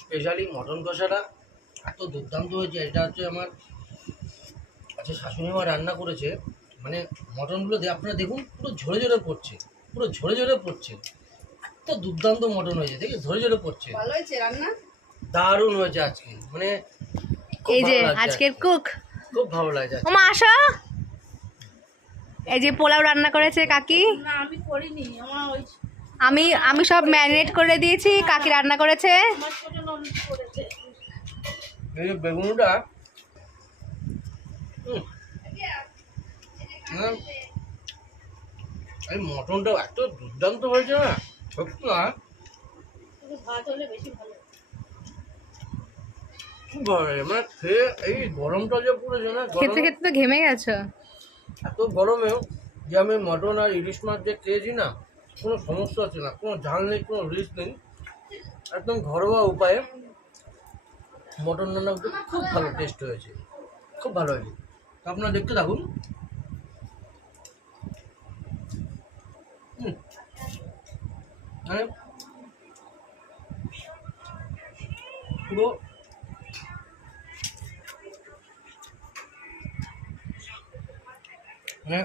Specially mutton কষাটা এত দুর্দান্ত হয়েছে। এটা হচ্ছে আমার আচ্ছা শাশুড়ি মা রান্না করেছে, মানে মটনগুলো আপনারা দেখুন পুরো ঝরে ঝরে পড়ছে, পুরো ঝরে ঝরে পড়ছে। এত দুর্দান্ত মটন হয়েছে, দেখি ঝরে ঝরে পড়ছে। ভালো হয়েছে রান্না, দারুণ হয়েছে আজকে, মানে এই যে আজকের কুক খুব ভালো লাগছে। ওমা আসো। এই যে পোলাও রান্না করেছে কাকি। না আমি করিনি, আমার ওই আমি সব ম্যারিনেট করে দিয়েছি, কাকি রান্না করেছে। আমার ছোট ননদ করেছে। এই যে বেগুনটা এই মটনটা এত দুর্দান্ত হয়েছে না, সত্যি না ভাত হলে বেশি ভালো। খুব ভালো লাগে, মানে খেয়ে এই গরমটা যে পড়েছে না, খেতে খেতে তো ঘেমে গেছো। এত গরমেও যে আমি মটন আর ইলিশ মাছ যে খেয়েছি না, কোনো সমস্যা হচ্ছে না, কোনো ঝাল নেই, কোনো রিস্ক নেই, একদম ঘরোয়া উপায়ে মটন রান্না করতে খুব ভালো টেস্ট হয়েছে, খুব ভালো হয়েছে। তো আপনারা দেখতে থাকুন। মানে পুরো মানে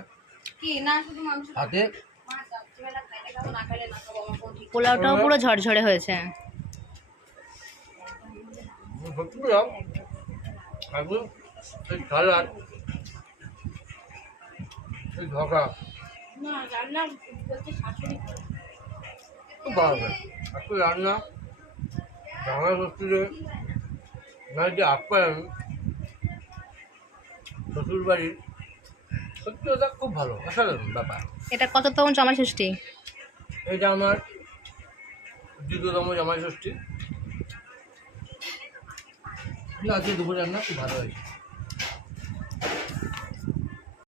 কি না শুধু মাংস হাতে মাছ রাত্রিবেলা খাইলে খাবো, না খাইলে না খাবো, আমার কোনো ঠিক নেই। পোলাওটাও পুরো ঝরঝরে হয়েছে। সত্যি করে একদম সেই সালাদ, সেই ধকা না রান্না বলতে শাশুড়ি করে। খুব ভালো লাগে। একটু রান্না জামাই ষষ্ঠীরে না যে আপ্যায়ন শ্বশুর বাড়ির, সত্যি ওটা খুব ভালো, অসাধারণ ব্যাপার। এটা কততম জামাই ষষ্ঠী? এটা আমার দ্বিতীয়তম জামাই ষষ্ঠী। আজকে দুপুর রান্না খুব ভালো হয়েছে।